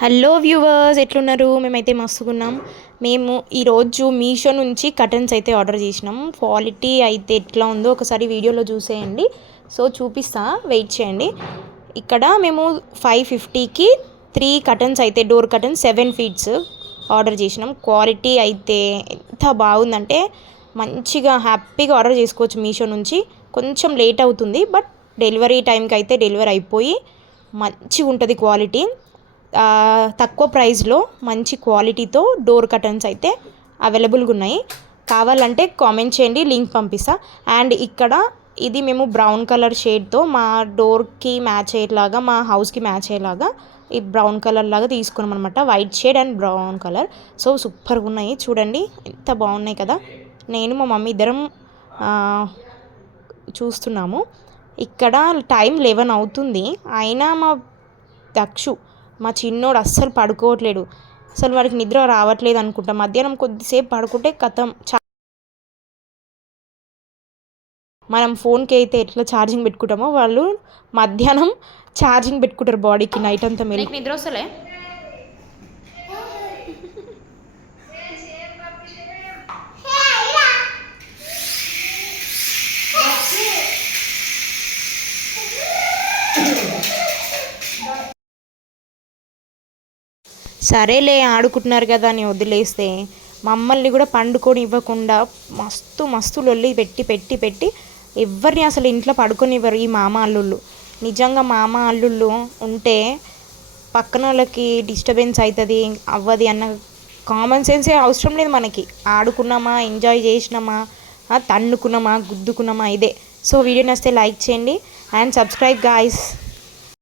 Hello viewers, ఎట్లున్నారు? మేమైతే మస్తుగున్నాం. మేము ఈరోజు మీషో నుంచి కర్టన్స్ అయితే ఆర్డర్ చేసినాం. క్వాలిటీ అయితే ఎట్లా ఉందో ఒకసారి వీడియోలో చూసేయండి. సో చూపిస్తా, వెయిట్ చేయండి. ఇక్కడ మేము 550కి 3 కర్టన్స్ అయితే డోర్ కర్టన్స్ 7 ఫీట్స్ ఆర్డర్ చేసినాం. క్వాలిటీ అయితే ఎంత బాగుందంటే మంచిగా హ్యాపీగా ఆర్డర్ చేసుకోవచ్చు మీషో నుంచి. కొంచెం లేట్ అవుతుంది, బట్ డెలివరీ టైంకి అయితే డెలివరీ అయిపోయి మంచిగా ఉంటుంది క్వాలిటీ. తక్కువ ప్రైస్లో మంచి క్వాలిటీతో డోర్ కర్టన్స్ అయితే అవైలబుల్గా ఉన్నాయి. కావాలంటే కామెంట్ చేయండి, లింక్ పంపిస్తా. అండ్ ఇక్కడ ఇది మేము బ్రౌన్ కలర్ షేడ్తో మా డోర్కి మ్యాచ్ అయ్యేలాగా, మా హౌస్కి మ్యాచ్ అయ్యేలాగా ఈ బ్రౌన్ కలర్ లాగా తీసుకున్నాం అనమాట. White shade and brown colour. So సూపర్గా ఉన్నాయి, చూడండి ఎంత బాగున్నాయి కదా. నేను మా మమ్మీ ఇద్దరం చూస్తున్నాము. ఇక్కడ టైం 11 అవుతుంది, అయినా మా చిన్నోడు అస్సలు పడుకోవట్లేడు. అసలు వాడికి నిద్ర రావట్లేదు అనుకుంటా. మధ్యాహ్నం కొద్దిసేపు పడుకుంటే కథం. మనం ఫోన్కి అయితే ఎట్లా ఛార్జింగ్ పెట్టుకుంటామో వాళ్ళు మధ్యాహ్నం ఛార్జింగ్ పెట్టుకుంటారు బాడీకి. నైట్ అంతా మీరు నిద్ర వస్తలే. సరేలే ఆడుకుంటున్నారు కదా అని వదిలేస్తే మమ్మల్ని కూడా పండుకొని ఇవ్వకుండా మస్తు మస్తు లొల్లి పెట్టి పెట్టి పెట్టి ఎవరిని అసలు ఇంట్లో పడుకొనివ్వరు ఈ మామ అల్లుళ్ళు. నిజంగా మామ అల్లుళ్ళు ఉంటే పక్కన వాళ్ళకి డిస్టర్బెన్స్ అవుతుంది అవ్వది అన్న కామన్ సెన్సే అవసరం లేదు మనకి. ఆడుకున్నామా, ఎంజాయ్ చేసినామా, తన్నుకున్నామా, గుద్దుకున్నామా, ఇదే. సో వీడియో నచ్చితే లైక్ చేయండి అండ్ సబ్స్క్రైబ్ గాయ్స్.